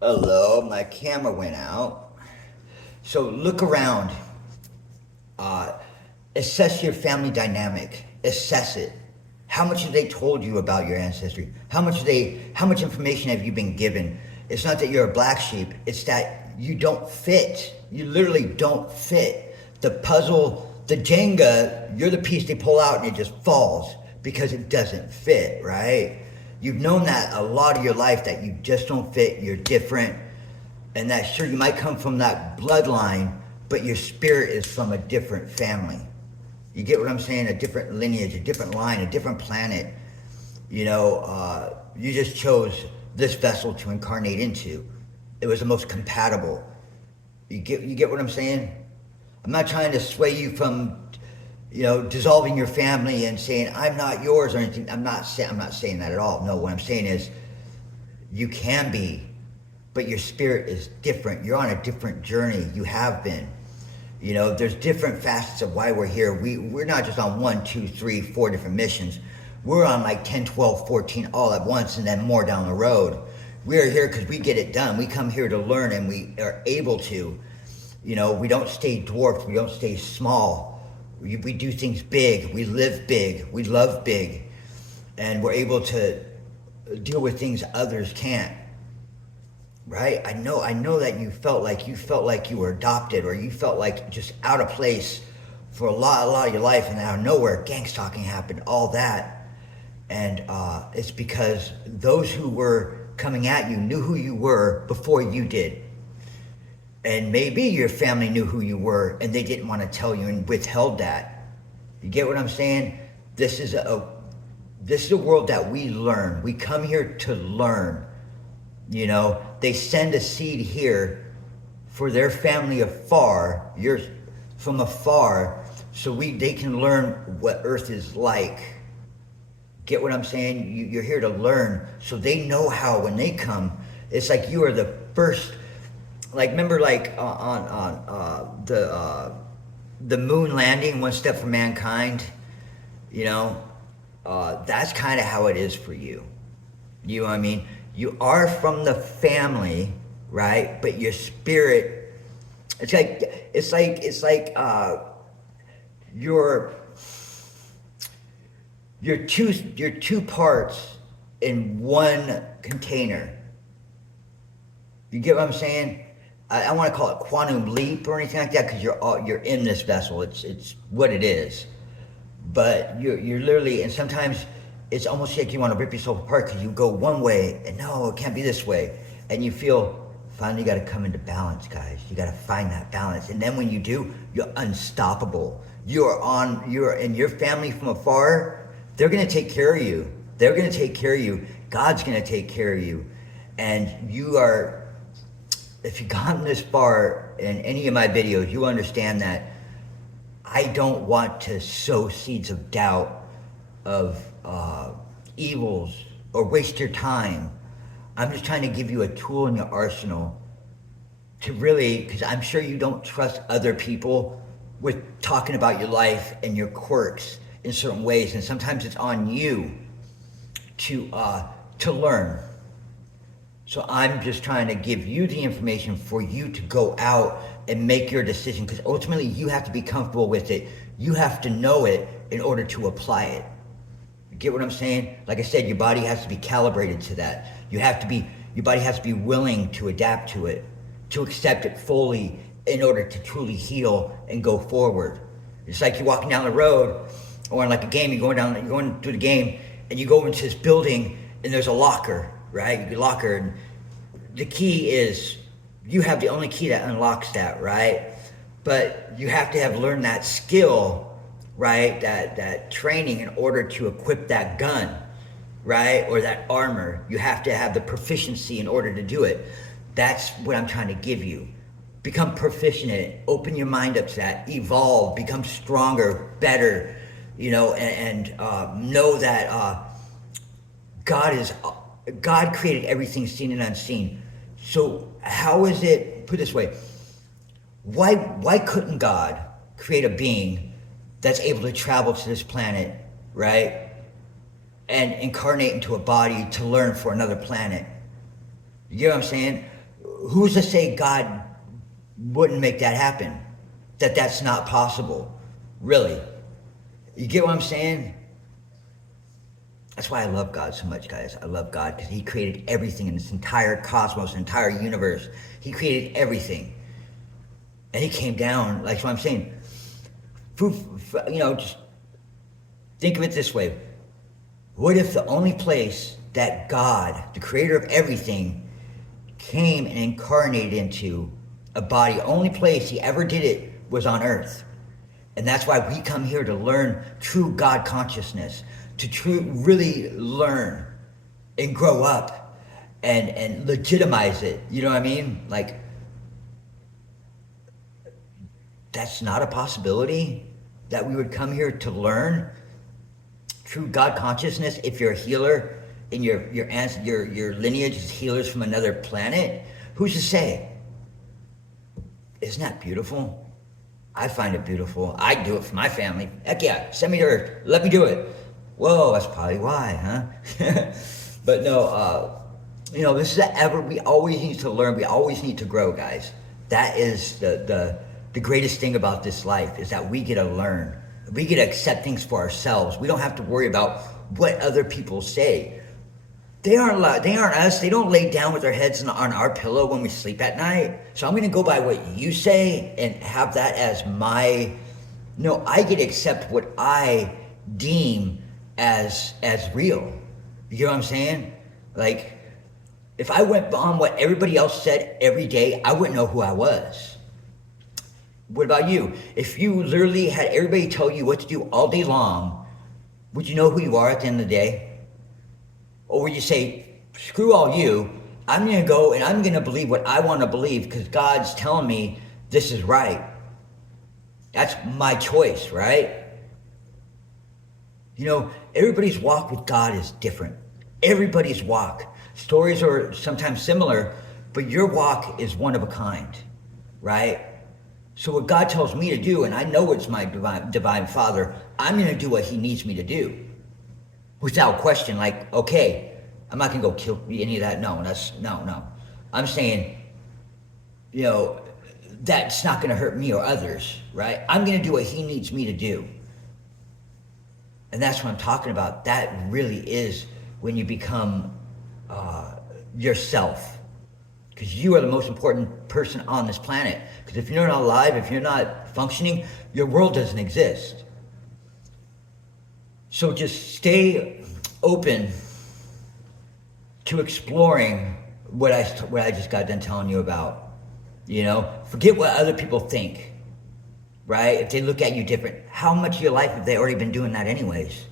Hello, my camera went out. So look around. Uh, Assess your family dynamic. Assess it. How much have they told you about your ancestry? How much information have you been given? It's not that you're a black sheep, it's that you don't fit. You literally don't fit. The puzzle, the Jenga, you're the piece they pull out and it just falls because it doesn't fit, right? You've known that a lot of your life that you just don't fit, you're different, and that sure you might come from that bloodline, but your spirit is from a different family. You get what I'm saying? A different lineage, a different line, a different planet. You just chose this vessel to incarnate into. It was the most compatible. You get what I'm saying? I'm not trying to sway you from, dissolving your family and saying I'm not yours or anything. I'm not saying that at all. No, what I'm saying is you can be, but your spirit is different. You're on a different journey. You have been. There's different facets of why we're here. We're not just on 1, 2, 3, 4 different missions. We're on like 10, 12, 14 all at once and then more down the road. We are here because we get it done. We come here to learn and we are able to. We don't stay dwarfed. We don't stay small. We do things big. We live big. We love big. And we're able to deal with things others can't. Right? I know that you felt like you were adopted, or you felt like just out of place for a lot of your life, and out of nowhere gang stalking happened, all that. And it's because those who were coming at you knew who you were before you did. And maybe your family knew who you were and they didn't want to tell you and withheld that. You get what I'm saying? This is a world that we learn. We come here to learn. They send a seed here for their family afar, yours from afar, so they can learn what Earth is like. Get what I'm saying? You're here to learn, so they know how when they come. It's like you are the first. Like, remember, like on the moon landing, One Step for Mankind. That's kind of how it is for you. You know what I mean? You are from the family, right? But your spirit, it's like you're two parts in one container. You get what I'm saying? I don't want to call it quantum leap or anything like that because you're in this vessel. It's what it is. But you're literally, and sometimes it's almost like you want to rip yourself apart because you go one way and no, it can't be this way. And you feel, finally you got to come into balance, guys. You got to find that balance. And then when you do, you're unstoppable. You're in your family from afar. They're going to take care of you. They're going to take care of you. God's going to take care of you. And you are, if you've gotten this far in any of my videos, you understand that I don't want to sow seeds of doubt, of evils, or waste your time. I'm just trying to give you a tool in your arsenal to really, because I'm sure you don't trust other people with talking about your life and your quirks in certain ways, and sometimes it's on you to learn. So I'm just trying to give you the information for you to go out and make your decision, because ultimately you have to be comfortable with it. You have to know it in order to apply it. You get what I'm saying? Like I said, your body has to be calibrated to that. Your body has to be willing to adapt to it, to accept it fully in order to truly heal and go forward. It's like you're walking down the road, or in like a game, you're going through the game, and you go into this building and there's a locker, right? Your locker, and the key is, you have the only key that unlocks that, right? But you have to have learned that skill, right? That training in order to equip that gun, right? Or that armor. You have to have the proficiency in order to do it. That's what I'm trying to give you. Become proficient in it. Open your mind up to that. Evolve. Become stronger, better, and know that God created everything seen and unseen. So how is it, put it this way, why couldn't God create a being that's able to travel to this planet, right? And incarnate into a body to learn for another planet? You get what I'm saying? Who's to say God wouldn't make that happen? That's not possible. Really. You get what I'm saying? That's why I love God so much, guys. I love God because he created everything in this entire cosmos, entire universe. He created everything. And he came down, like what I'm saying. Just think of it this way. What if the only place that God, the creator of everything, came and incarnated into a body, only place he ever did it was on earth? And that's why we come here to learn true God consciousness, to really learn and grow up and legitimize it. You know what I mean? Like, that's not a possibility that we would come here to learn true God consciousness if you're a healer and your lineage is healers from another planet. Who's to say? Isn't that beautiful? I find it beautiful. I do it for my family. Heck yeah, send me to Earth. Let me do it. Whoa, that's probably why, huh? But no, this is we always need to learn. We always need to grow, guys. That is the greatest thing about this life, is that we get to learn. We get to accept things for ourselves. We don't have to worry about what other people say. They aren't us. They don't lay down with their heads on our pillow when we sleep at night. So I'm going to go by what you say and have that as my... No, I get to accept what I deem as real. You know what I'm saying? Like, if I went on what everybody else said every day, I wouldn't know who I was. What about you? If you literally had everybody tell you what to do all day long, would you know who you are at the end of the day? Or would you say, screw all you, I'm going to go and I'm going to believe what I want to believe because God's telling me this is right. That's my choice, right? Everybody's walk with God is different. Everybody's walk. Stories are sometimes similar, but your walk is one of a kind, right? So what God tells me to do, and I know it's my divine Father, I'm going to do what he needs me to do. Without question, like, okay, I'm not going to go kill any of that. No. I'm saying, that's not going to hurt me or others, right? I'm going to do what he needs me to do. And that's what I'm talking about. That really is when you become yourself. Because you are the most important person on this planet. Because if you're not alive, if you're not functioning, your world doesn't exist. So just stay open to exploring what I just got done telling you about. Forget what other people think, right? If they look at you different, how much of your life have they already been doing that anyways?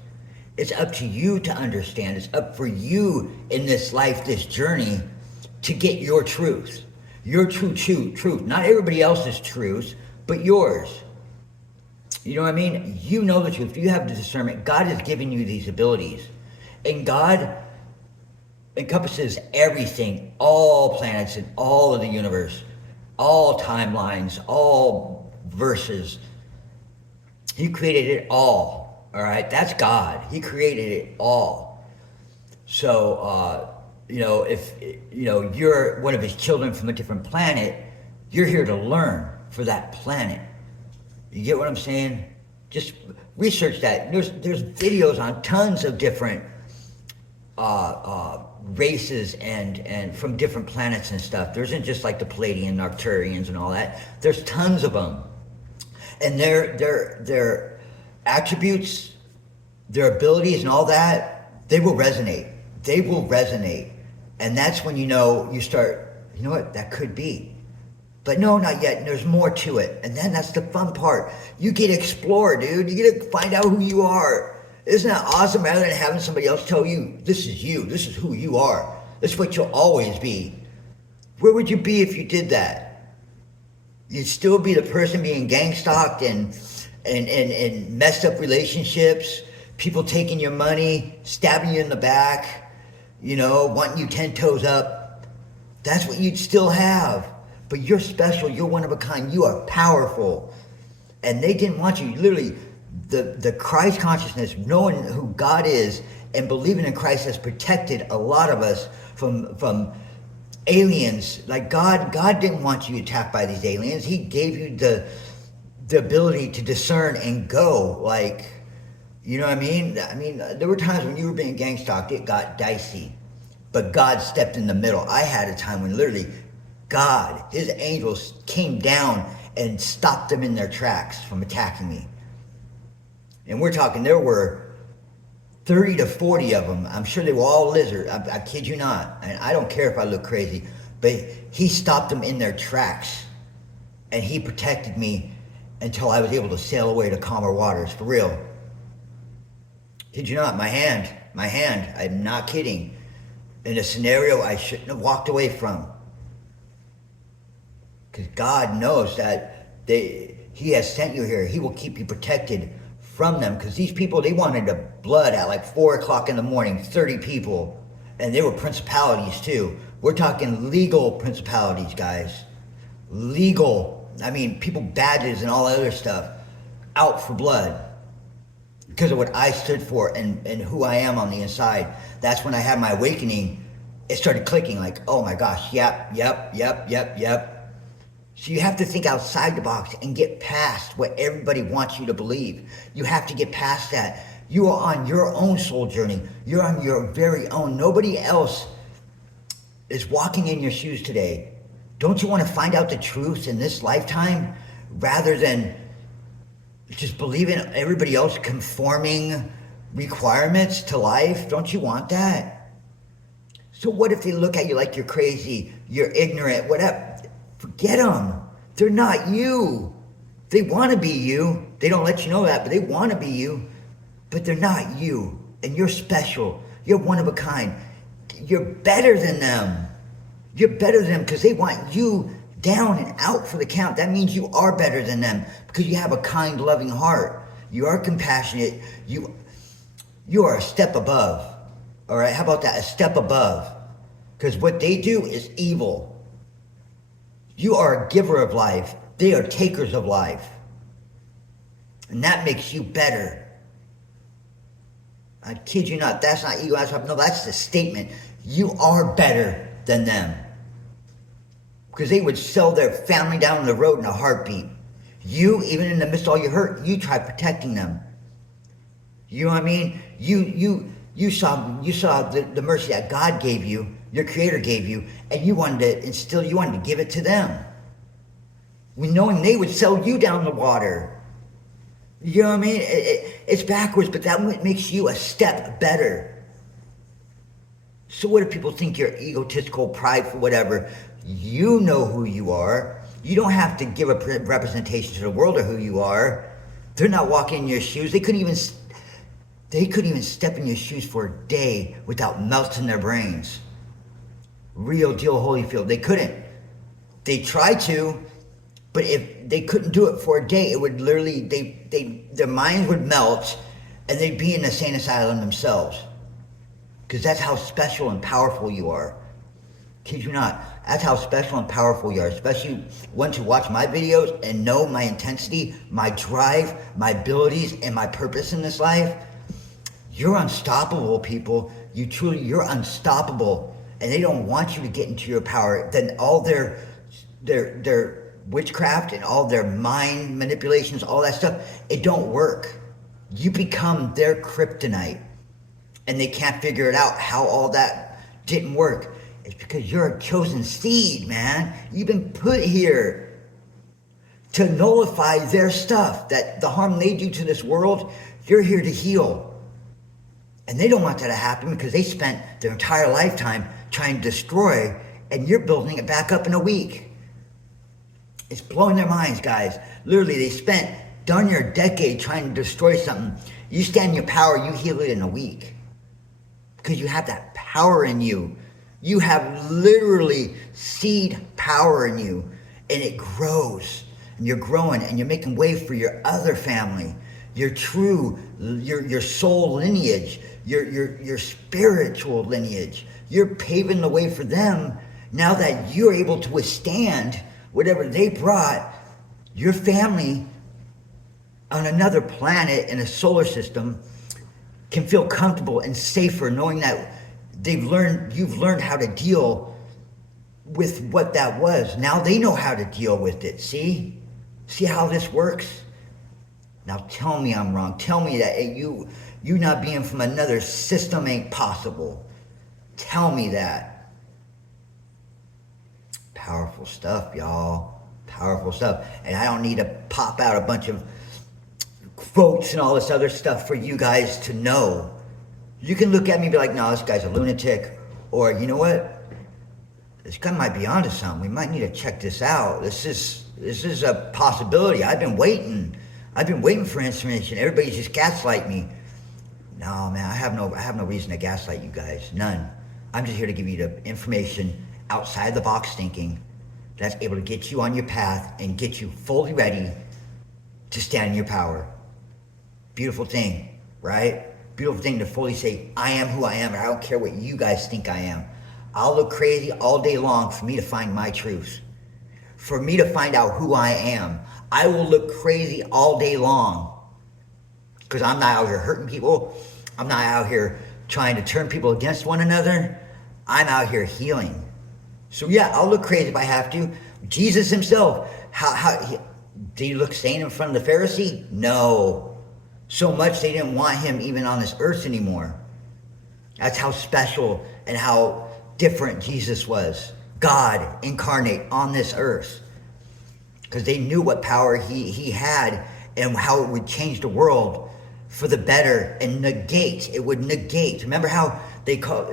It's up to you to understand. It's up for you in this life, this journey, to get your truth. Your true truth. Not everybody else's truth, but yours. You know what I mean? You know the truth. You have the discernment. God has given you these abilities. And God encompasses everything, all planets in all of the universe, all timelines, all verses. He created it all right? That's God. He created it all. So, if, you're one of his children from a different planet, you're here to learn for that planet. You get what I'm saying? Just research that. There's videos on tons of different races and from different planets and stuff. There isn't just like the Palladian, Arcturians and all that. There's tons of them. And their attributes, their abilities and all that, they will resonate. They will resonate. And that's when you start, what, that could be. But no, not yet. There's more to it. And then that's the fun part. You get to explore, dude. You get to find out who you are. Isn't that awesome? Rather than having somebody else tell you, this is you. This is who you are. This is what you'll always be. Where would you be if you did that? You'd still be the person being gang-stalked and messed up relationships, people taking your money, stabbing you in the back, wanting you 10 toes up. That's what you'd still have. But you're special, you're one of a kind, you are powerful. And they didn't want you. Literally, the Christ consciousness, knowing who God is and believing in Christ has protected a lot of us from aliens. Like God didn't want you attacked by these aliens. He gave you the ability to discern and go. Like, you know what I mean? I mean, there were times when you were being gang stalked, it got dicey. But God stepped in the middle. I had a time when literally God, his angels came down and stopped them in their tracks from attacking me. And we're talking, there were 30 to 40 of them. I'm sure they were all lizard. I kid you not. And I don't care if I look crazy. But he stopped them in their tracks. And he protected me until I was able to sail away to calmer waters. For real. Kid you not, my hand, I'm not kidding. In a scenario I shouldn't have walked away from. Because God knows that he has sent you here. He will keep you protected from them. Because these people, they wanted the blood at like 4 o'clock in the morning, 30 people. And they were principalities too. We're talking legal principalities, guys. Legal. I mean, people badges and all that other stuff. Out for blood. Because of what I stood for and who I am on the inside. That's when I had my awakening. It started clicking like, oh my gosh, yep. So you have to think outside the box and get past what everybody wants you to believe. You have to get past that. You are on your own soul journey. You're on your very own. Nobody else is walking in your shoes today. Don't you want to find out the truth in this lifetime rather than just believing everybody else conforming requirements to life? Don't you want that? So what if they look at you like you're crazy, you're ignorant, whatever? Forget them. They're not you. They want to be you. They don't let you know that, but they want to be you. But they're not you. And you're special. You're one of a kind. You're better than them. You're better than them because they want you down and out for the count. That means you are better than them because you have a kind, loving heart. You are compassionate. You are a step above. All right, how about that? A step above. Because what they do is evil. You are a giver of life. They are takers of life. And that makes you better. I kid you not. That's not ego. No, that's the statement. You are better than them. Because they would sell their family down the road in a heartbeat. You, even in the midst of all your hurt, you try protecting them. You know what I mean? You saw the mercy that God gave you, your Creator gave you, and you wanted to instill, you wanted to give it to them. Knowing they would sell you down the water. You know what I mean? It's backwards, but that makes you a step better. So what if people think you're egotistical, prideful, whatever? You know who you are. You don't have to give a representation to the world of who you are. They're not walking in your shoes. They couldn't even step in your shoes for a day without melting their brains. Real deal, Holyfield. They couldn't. They tried to, but if they couldn't do it for a day, it would literally, their minds would melt and they'd be in the insane asylum themselves. Because that's how special and powerful you are. Kid you not. That's how special and powerful you are. Especially once you watch my videos and know my intensity, my drive, my abilities, and my purpose in this life. You're unstoppable, people. You're unstoppable. And they don't want you to get into your power. Then all their witchcraft and all their mind manipulations, all that stuff, it don't work. You become their kryptonite. And they can't figure it out how all that didn't work. It's because you're a chosen seed, man. You've been put here to nullify their stuff, that the harm they do to this world, you're here to heal. And they don't want that to happen because they spent their entire lifetime trying to destroy, and you're building it back up in a week. It's blowing their minds, guys. Literally, they spent darn near a decade trying to destroy something. You stand in your power, you heal it in a week. Because you have that power in you. You have literally seed power in you, and it grows, and you're growing, and you're making way for your other family, your soul lineage, your spiritual lineage. You're paving the way for them now that you're able to withstand whatever they brought. Your family on another planet in a solar system can feel comfortable and safer knowing that you've learned how to deal with what that was. Now they know how to deal with it. See how this works. Now tell me I'm wrong. Tell me that you not being from another system ain't possible. Tell me that. Powerful stuff, y'all. Powerful stuff. And I don't need to pop out a bunch of quotes and all this other stuff for you guys to know. You can look at me and be like, no, this guy's a lunatic. Or, you know what? This guy might be onto something. We might need to check this out. This is a possibility. I've been waiting for information. Everybody's just gaslight me. No, man, I have no reason to gaslight you guys. None. I'm just here to give you the information outside the box thinking that's able to get you on your path and get you fully ready to stand in your power. Beautiful thing, right? Beautiful thing to fully say, I am who I am, and I don't care what you guys think I am. I'll look crazy all day long for me to find my truth. For me to find out who I am. I will look crazy all day long. Because I'm not out here hurting people. I'm not out here trying to turn people against one another. I'm out here healing. So yeah, I'll look crazy if I have to. Jesus himself, did he look sane in front of the Pharisee? No. So much they didn't want him even on this earth anymore. That's how special and how different Jesus was. God incarnate on this earth. Because they knew what power he had and how it would change the world for the better and negate. It would negate. Remember how they call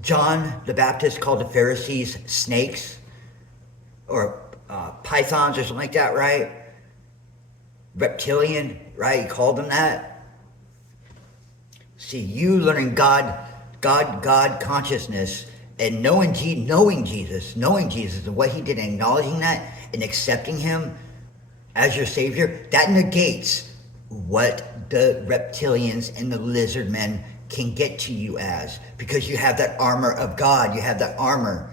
John the Baptist called the Pharisees snakes or pythons or something like that, right? Reptilian, right? He called them that. See, you learning God consciousness and knowing Jesus and what he did, and acknowledging that and accepting him as your savior, that negates what the reptilians and the lizard men can get to you as, because you have that armor of God. You have that armor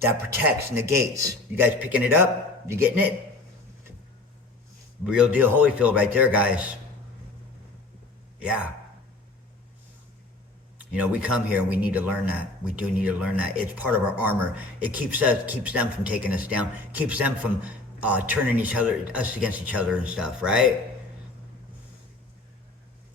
that protects, negates. You guys picking it up? You getting it? Real deal Holyfield right there, guys. Yeah. You know, we come here and we need to learn that. We do need to learn that. It's part of our armor. It keeps them from taking us down. Keeps them from turning us against each other and stuff, right?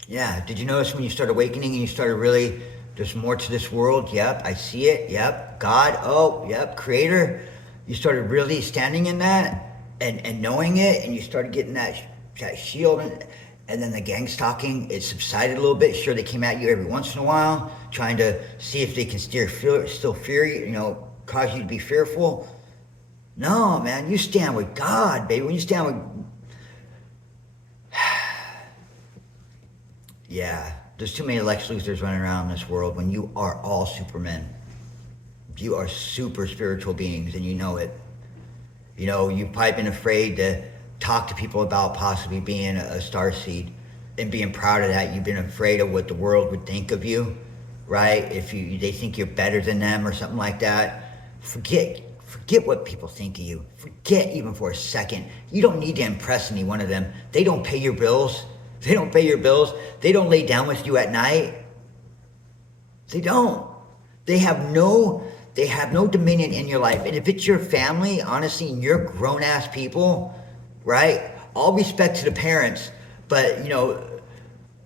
Yeah. Did you notice when you start awakening and you started really, there's more to this world? Yep, I see it. Yep. God. Oh, yep. Creator. You started really standing in that and knowing it, and you started getting that shield. And then the gang stalking, it subsided a little bit. Sure, they came at you every once in a while, trying to see if they can still fear you, cause you to be fearful. No, man, you stand with God, baby. When you stand with... Yeah, there's too many Lex Luthors running around in this world when you are all supermen. You are super spiritual beings, and you know it. You've probably been afraid to talk to people about possibly being a starseed and being proud of that. You've been afraid of what the world would think of you, right? If they think you're better than them or something like that. Forget what people think of you. Forget even for a second. You don't need to impress any one of them. They don't pay your bills. They don't pay your bills. They don't lay down with you at night. They don't. They have no dominion in your life. And if it's your family, honestly, and you're grown-ass people, right? All respect to the parents, but the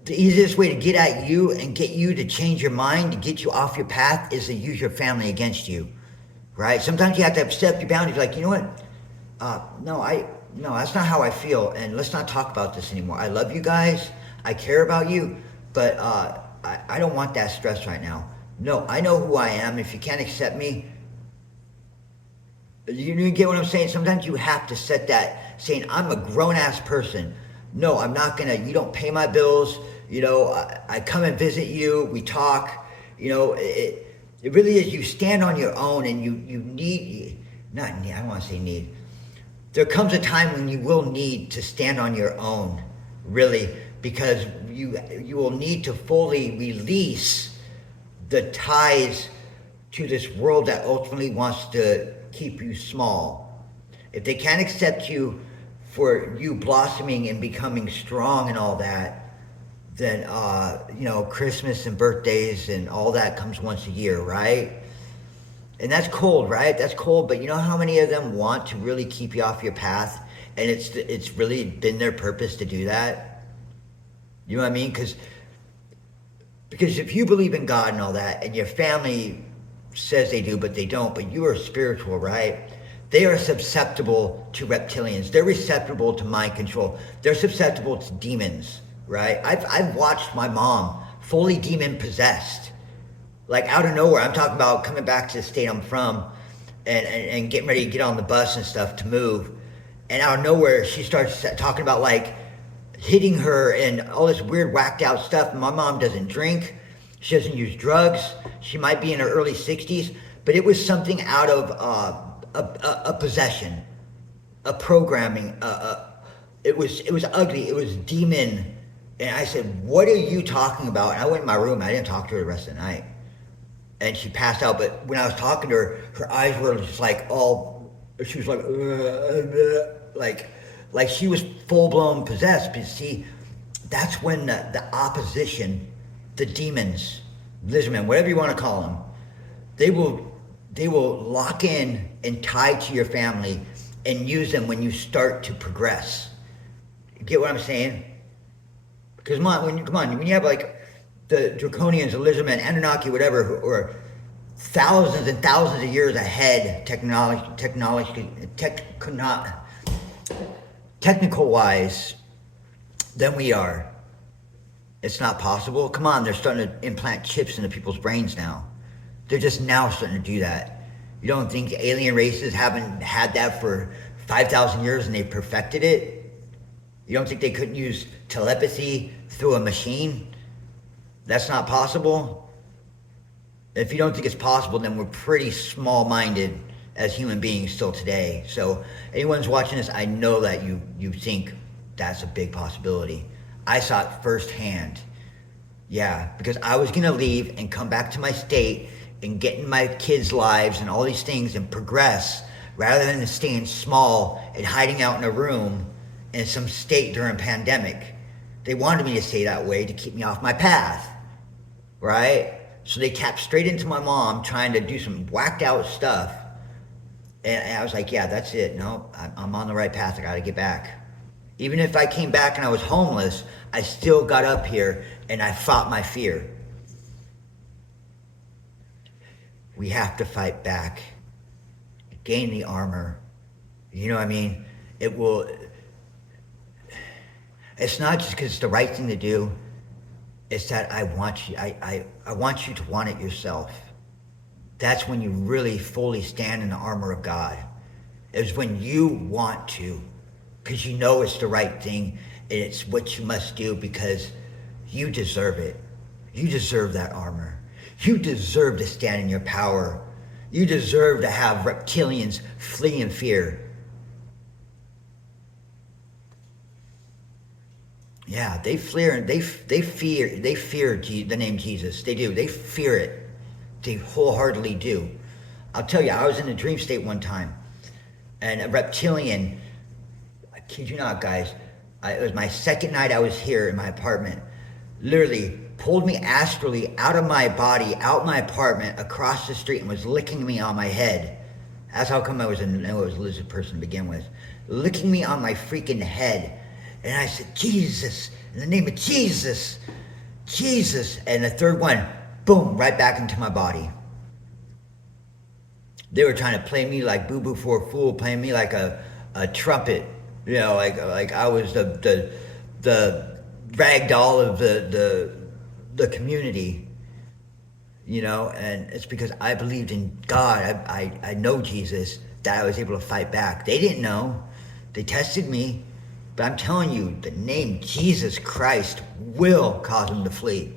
easiest way to get at you and get you to change your mind, to get you off your path, is to use your family against you, right? Sometimes you have to accept your boundaries. Like, you know what? No, that's not how I feel, and let's not talk about this anymore. I love you guys. I care about you, but I don't want that stress right now. No, I know who I am. If you can't accept me, you get what I'm saying? Sometimes you have to set that, saying, I'm a grown-ass person. No, I'm not going to, you don't pay my bills. I come and visit you. We talk. It really is, you stand on your own, and you need, not need, I don't want to say need. There comes a time when you will need to stand on your own, really, because you will need to fully release the ties to this world that ultimately wants to keep you small. If they can't accept you for you blossoming and becoming strong and all that, then Christmas and birthdays and all that comes once a year, right? And that's cold, right? That's cold. But you know how many of them want to really keep you off your path, and it's really been their purpose to do that. You know what I mean? Because if you believe in God and all that, and your family says they do, but they don't, but you are spiritual, right? They are susceptible to reptilians. They're susceptible to mind control. They're susceptible to demons, right? I've watched my mom fully demon possessed, like out of nowhere. I'm talking about coming back to the state I'm from, and getting ready to get on the bus and stuff to move, and out of nowhere she starts talking about like hitting her and all this weird whacked out stuff. My mom doesn't drink. She doesn't use drugs. She might be in her early 60s, but it was something out of a possession, a programming. It was ugly. It was demon. And I said, "What are you talking about?" And I went in my room. I didn't talk to her the rest of the night. And she passed out. But when I was talking to her, her eyes were just like all. She was like she was full blown possessed. But see, that's when the opposition, the demons, lizardmen, whatever you want to call them, they will lock in and tie to your family and use them when you start to progress. Get what I'm saying? Because when you have like the draconians, the lizardmen, Anunnaki, whatever, who are thousands and thousands of years ahead technical wise than we are. It's not possible. Come on, they're starting to implant chips into people's brains now. They're just now starting to do that. You don't think alien races haven't had that for 5,000 years and they perfected it? You don't think they couldn't use telepathy through a machine? That's not possible? If you don't think it's possible, then we're pretty small-minded as human beings still today. So anyone's watching this, I know that you think that's a big possibility. I saw it firsthand. Yeah, because I was going to leave and come back to my state and get in my kids' lives and all these things and progress rather than staying small and hiding out in a room in some state during a pandemic. They wanted me to stay that way to keep me off my path, right? So they tapped straight into my mom trying to do some whacked out stuff. And I was like, yeah, that's it. No, I'm on the right path. I got to get back. Even if I came back and I was homeless, I still got up here and I fought my fear. We have to fight back. Gain the armor. You know what I mean? It's not just because it's the right thing to do. It's that I want you to want it yourself. That's when you really fully stand in the armor of God. Is when you want to, because you know it's the right thing and it's what you must do because you deserve it. You deserve that armor. You deserve to stand in your power. You deserve to have reptilians flee in fear. Yeah, they fear the name Jesus. They do. They fear it. They wholeheartedly do. I'll tell you, I was in a dream state one time, and a reptilian, I kid you not, guys, it was my second night I was here in my apartment, literally pulled me astrally out of my body, out my apartment, across the street, and was licking me on my head. That's how come I was a lizard person to begin with. Licking me on my freaking head. And I said, Jesus, in the name of Jesus, Jesus. And the third one, boom, right back into my body. They were trying to play me like Boo Boo for a Fool, playing me like a trumpet, you know, like I was the rag doll of the community, you know. And it's because I believed in God. I know Jesus, that I was able to fight back. They didn't know. They tested me. But I'm telling you, the name Jesus Christ will cause them to flee.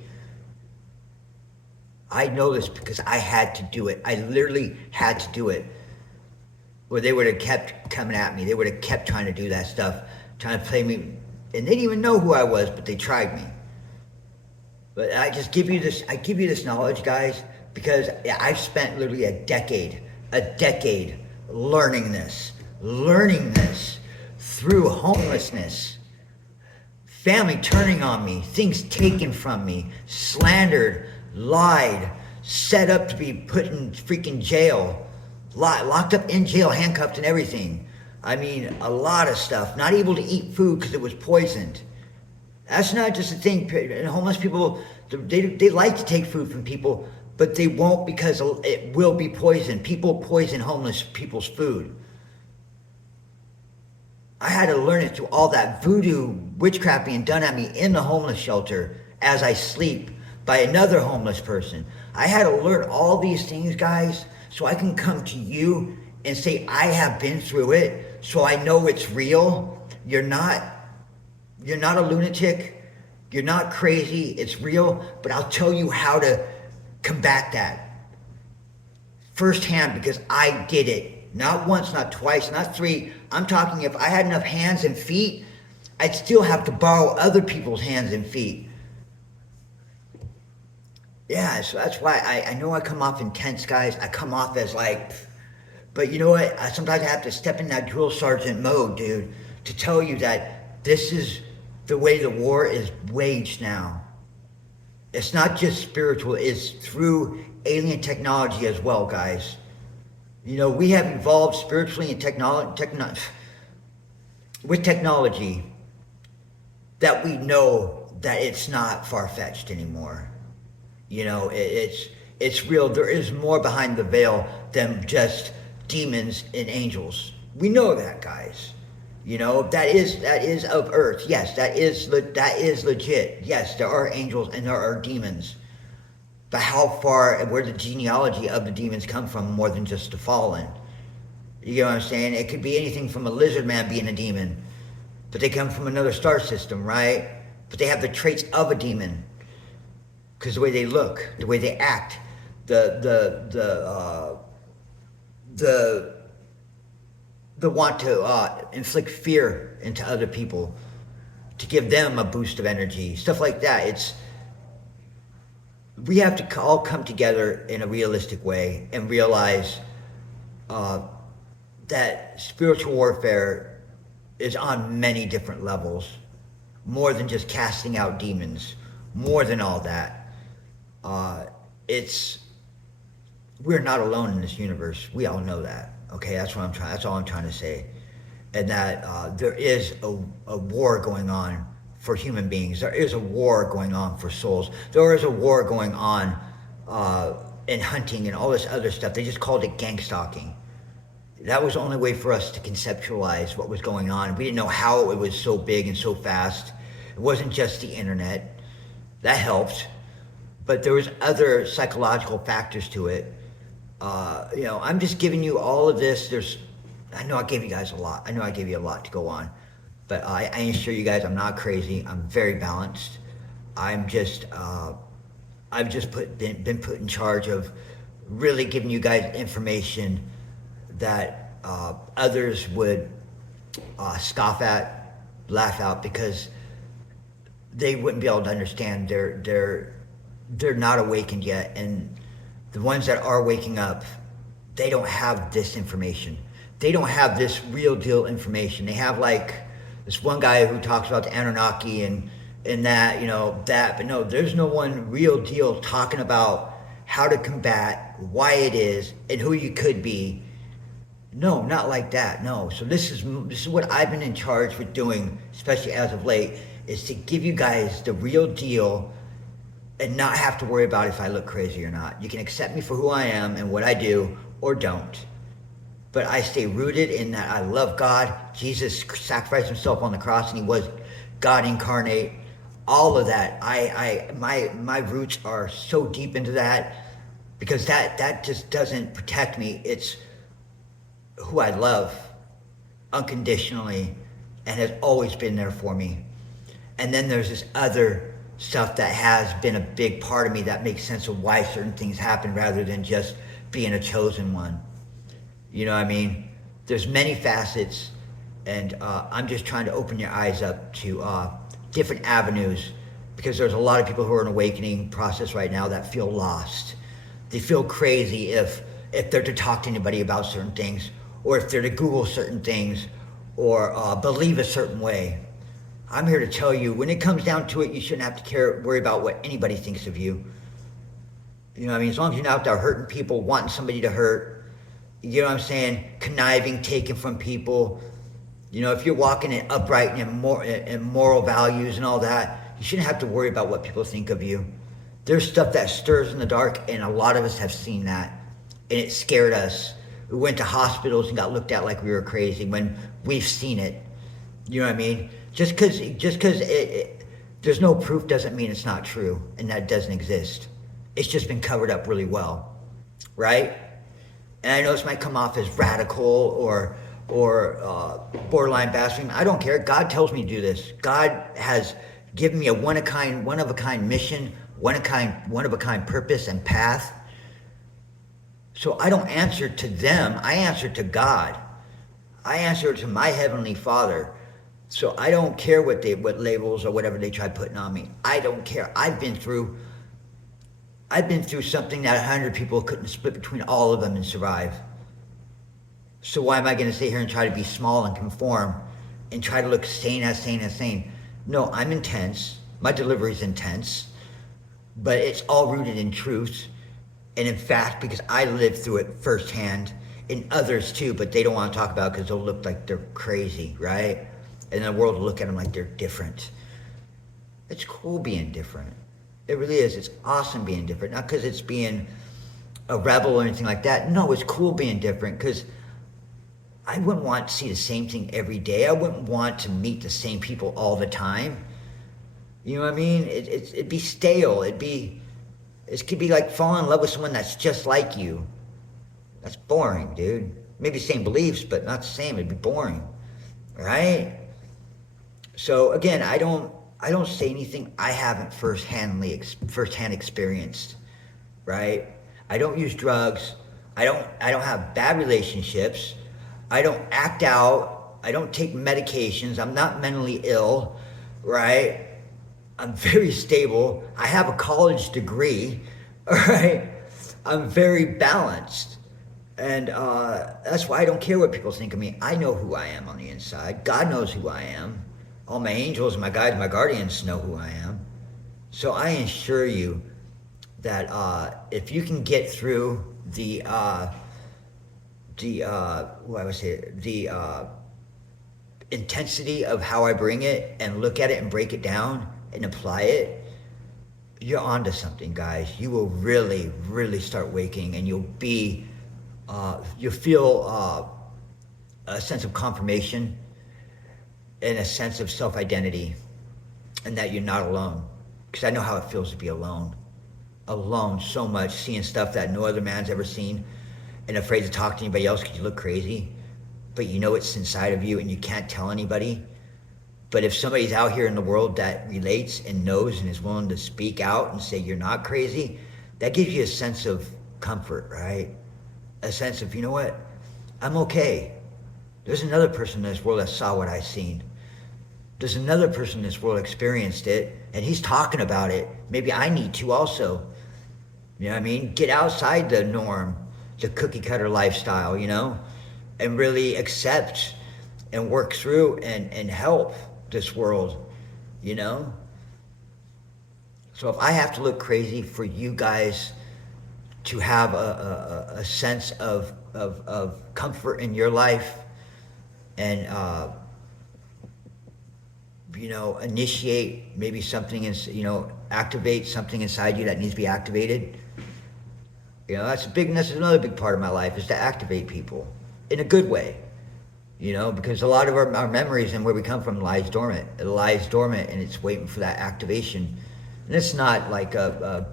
I know this because I had to do it. I literally had to do it. Or they would have kept coming at me. They would have kept trying to do that stuff, trying to play me. And they didn't even know who I was, but they tried me. But I just give you this, knowledge, guys, because I've spent literally a decade learning this. Through homelessness, family turning on me, things taken from me, slandered, lied, set up to be put in freaking jail, locked up in jail, handcuffed and everything. I mean, a lot of stuff. Not able to eat food because it was poisoned. That's not just a thing. And homeless people, they like to take food from people, but they won't because it will be poisoned. People poison homeless people's food. I had to learn it through all that voodoo witchcraft being done at me in the homeless shelter as I sleep by another homeless person. I had to learn all these things, guys, so I can come to you and say I have been through it, so I know it's real. You're not a lunatic. You're not crazy. It's real, but I'll tell you how to combat that firsthand because I did it. Not once, not twice, not three. I'm talking if I had enough hands and feet, I'd still have to borrow other people's hands and feet. Yeah, so that's why I know I come off intense, guys. I come off as like, but you know what? Sometimes I have to step in that drill sergeant mode, dude, to tell you that this is the way the war is waged now. It's not just spiritual, it's through alien technology as well, guys. You know, we have evolved spiritually and with technology that we know that it's not far-fetched anymore. You know, it's real. There is more behind the veil than just demons and angels. We know that, guys. You know, that is of Earth. Yes, that is legit. Yes, there are angels and there are demons. But how far and where the genealogy of the demons come from more than just the fallen. You know what I'm saying? It could be anything from a lizard man being a demon. But they come from another star system, right? But they have the traits of a demon. Because the way they look, the way they act, the want to inflict fear into other people, to give them a boost of energy, stuff like that. We have to all come together in a realistic way and realize that spiritual warfare is on many different levels, more than just casting out demons, more than all that. We're not alone in this universe. We all know that. Okay, that's all I'm trying to say. And that there is a war going on for human beings. There is a war going on for souls. There is a war going on in hunting and all this other stuff. They just called it gang stalking. That was the only way for us to conceptualize what was going on. We didn't know how it was so big and so fast. It wasn't just the internet. That helped. But there was other psychological factors to it. You know, I'm just giving you all of this. I know I gave you guys a lot. I know I gave you a lot to go on. But I assure you guys I'm not crazy. I'm very balanced. I've just been put in charge of really giving you guys information that others would scoff at, laugh out, because they wouldn't be able to understand. They're not awakened yet, and the ones that are waking up, they don't have this information. They don't have this real deal information. They have like this one guy who talks about the Anunnaki and that, you know, that, but no, there's no one real deal talking about how to combat, why it is, and who you could be. No, not like that, no. So this is what I've been in charge with doing, especially as of late, is to give you guys the real deal and not have to worry about if I look crazy or not. You can accept me for who I am and what I do, or don't. But I stay rooted in that I love God. Jesus sacrificed himself on the cross and he was God incarnate. All of that. My roots are so deep into that, because that just doesn't protect me. It's who I love unconditionally and has always been there for me. And then there's this other stuff that has been a big part of me that makes sense of why certain things happen rather than just being a chosen one. You know what I mean? There's many facets, and I'm just trying to open your eyes up to different avenues, because there's a lot of people who are in an awakening process right now that feel lost. They feel crazy if they're to talk to anybody about certain things, or if they're to Google certain things, or believe a certain way. I'm here to tell you, when it comes down to it, you shouldn't have to worry about what anybody thinks of you. You know what I mean? As long as you're not out there hurting people, wanting somebody to hurt, you know what I'm saying? Conniving, taking from people. You know, if you're walking in upright and moral values and all that, you shouldn't have to worry about what people think of you. There's stuff that stirs in the dark, and a lot of us have seen that, and it scared us. We went to hospitals and got looked at like we were crazy when we've seen it. You know what I mean? Just because there's no proof doesn't mean it's not true and that it doesn't exist. It's just been covered up really well, right? And I know this might come off as radical or borderline blasphemy. I don't care. God tells me to do this. God has given me a one of a kind mission, one of a kind purpose and path. So I don't answer to them. I answer to God. I answer to my heavenly Father. So I don't care what labels or whatever they try putting on me. I don't care. I've been through something that 100 people couldn't split between all of them and survive. So why am I going to sit here and try to be small and conform and try to look sane? No, I'm intense. My delivery's intense. But it's all rooted in truth and in fact, because I lived through it firsthand, and others too, but they don't want to talk about it because they'll look like they're crazy, right? And the world will look at them like they're different. It's cool being different. It really is. It's awesome being different. Not because it's being a rebel or anything like that. No, it's cool being different because I wouldn't want to see the same thing every day. I wouldn't want to meet the same people all the time. You know what I mean? It'd be stale. It could be like falling in love with someone that's just like you. That's boring, dude. Maybe same beliefs, but not the same. It'd be boring, right? So again, I don't say anything I haven't firsthand experienced, right? I don't use drugs. I don't have bad relationships. I don't act out. I don't take medications. I'm not mentally ill, right? I'm very stable. I have a college degree, all right? I'm very balanced. And that's why I don't care what people think of me. I know who I am on the inside. God knows who I am. All my angels, my guides, my guardians know who I am. So I assure you that if you can get through the intensity of how I bring it and look at it and break it down and apply it, you're onto something, guys. You will really, really start waking, and you'll feel a sense of confirmation and a sense of self-identity, and that you're not alone. Because I know how it feels to be alone so much, seeing stuff that no other man's ever seen, and afraid to talk to anybody else because you look crazy, but you know it's inside of you and you can't tell anybody. But if somebody's out here in the world that relates and knows and is willing to speak out and say you're not crazy, that gives you a sense of comfort, right? A sense of, you know what, I'm okay. There's another person in this world that saw what I seen. There's another person in this world experienced it, and he's talking about it. Maybe I need to also. You know what I mean? Get outside the norm, the cookie cutter lifestyle, you know, and really accept and work through and help this world, you know? So if I have to look crazy for you guys to have a sense of comfort in your life and, you know, initiate maybe something, activate something inside you that needs to be activated, you know, that's another big part of my life, is to activate people in a good way. You know, because a lot of our memories and where we come from lies dormant. It lies dormant, and it's waiting for that activation. And it's not like a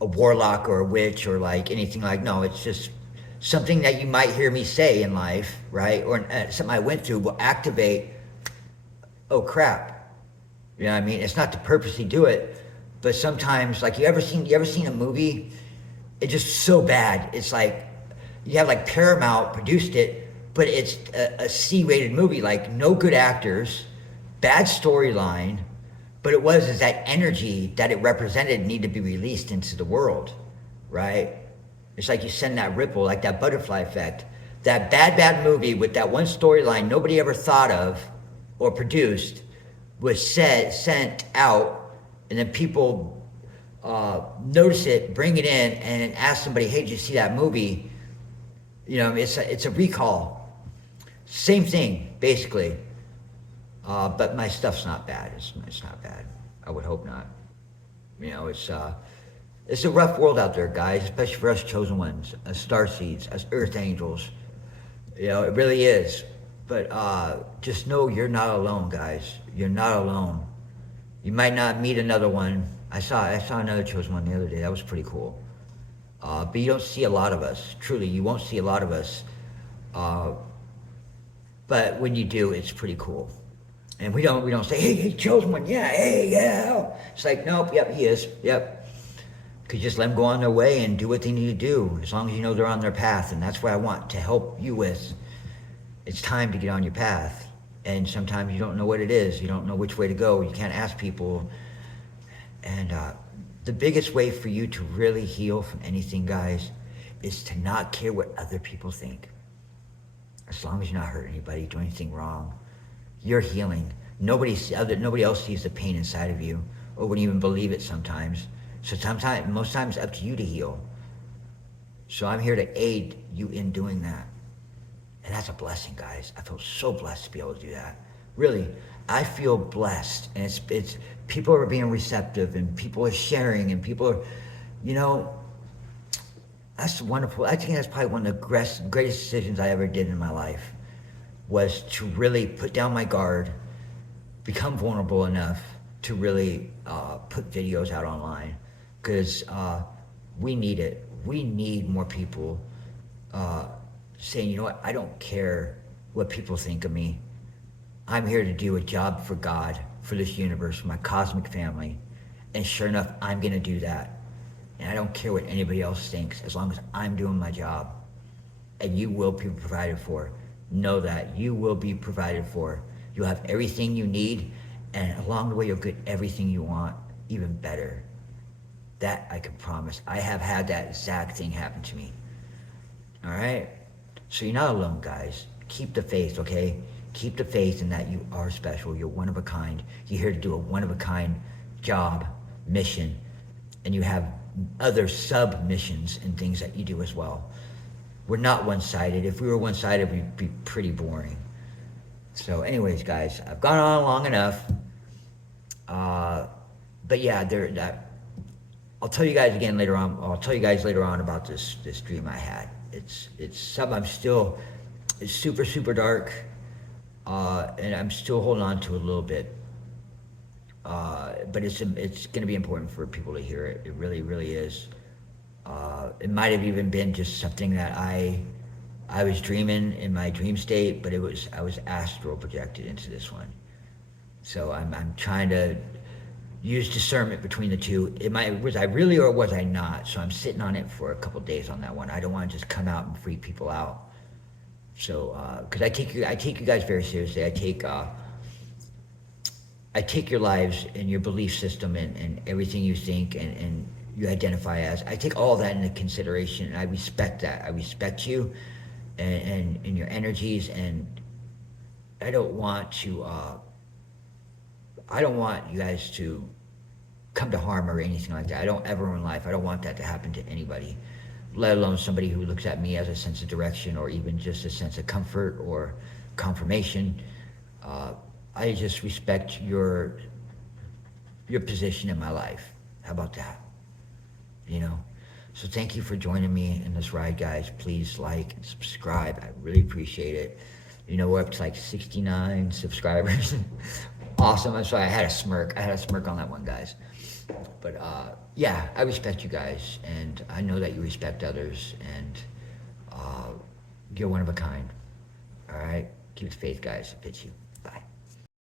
warlock or a witch or like anything like, no, it's just something that you might hear me say in life, right? Or something I went through will activate, oh crap. You know what I mean? It's not to purposely do it, but sometimes, like, you ever seen a movie? It's just so bad. It's like, you have like Paramount produced it, but it's a C-rated movie, like no good actors, bad storyline, but is that energy that it represented needed to be released into the world, right? It's like you send that ripple, like that butterfly effect. That bad movie with that one storyline nobody ever thought of or produced was sent out, and then people notice it, bring it in, and then ask somebody, hey, did you see that movie? You know, it's a recall. Same thing, basically. But my stuff's not bad. It's not bad. I would hope not. You know, it's a rough world out there, guys, especially for us chosen ones, as starseeds, as earth angels. You know, it really is. But just know you're not alone, guys. You're not alone. You might not meet another one. I saw another chosen one the other day. That was pretty cool. But you don't see a lot of us. Truly, you won't see a lot of us. But when you do, it's pretty cool. And we don't say, hey, chosen one, yeah, hey, yeah. It's like, nope, yep, he is, yep. Could just let them go on their way and do what they need to do, as long as you know they're on their path. And that's what I want to help you with. It's time to get on your path. And sometimes you don't know what it is. You don't know which way to go. You can't ask people. And the biggest way for you to really heal from anything, guys, is to not care what other people think. As long as you're not hurting anybody, doing anything wrong, you're healing. Nobody else sees the pain inside of you, or wouldn't even believe it sometimes. So most times, it's up to you to heal. So I'm here to aid you in doing that. And that's a blessing, guys. I feel so blessed to be able to do that. Really, I feel blessed. And it's people are being receptive, and people are sharing, and people are, you know, that's wonderful. I think that's probably one of the greatest decisions I ever did in my life, was to really put down my guard, become vulnerable enough to really put videos out online. Because we need it. We need more people saying, you know what, I don't care what people think of me. I'm here to do a job for God, for this universe, for my cosmic family. And sure enough, I'm going to do that. And I don't care what anybody else thinks, as long as I'm doing my job. And you will be provided for. Know that. You will be provided for. You'll have everything you need, and along the way, you'll get everything you want, even better. That I can promise. I have had that exact thing happen to me. All right? So you're not alone, guys. Keep the faith, okay? Keep the faith in that you are special. You're one of a kind. You're here to do a one-of-a-kind job, mission, and you have other sub-missions and things that you do as well. We're not one-sided. If we were one-sided, we'd be pretty boring. So anyways, guys, I've gone on long enough. But yeah, I'll tell you guys again later on. I'll tell you guys later on about this dream I had. It's something it's super, super dark. And I'm still holding on to it a little bit. But it's going to be important for people to hear it. It really, really is. It might have even been just something that I was dreaming in my dream state, but I was astral projected into this one. So I'm trying to use discernment between the two. Was I really or was I not? So I'm sitting on it for a couple of days on that one. I don't want to just come out and freak people out. So because I take you guys very seriously. I take your lives and your belief system and everything you think and you identify as. I take all that into consideration, and I respect that. I respect you and your energies, and I don't want you guys to come to harm or anything like that. I don't ever in life. I don't want that to happen to anybody, let alone somebody who looks at me as a sense of direction or even just a sense of comfort or confirmation. I just respect your position in my life. How about that? You know? So thank you for joining me in this ride, guys. Please like and subscribe. I really appreciate it. You know, we're up to like 69 subscribers. Awesome. I'm sorry, I had a smirk. On that one, guys. But yeah, I respect you guys, and I know that you respect others, and you're one of a kind. All right? Keep the faith, guys. It fits you.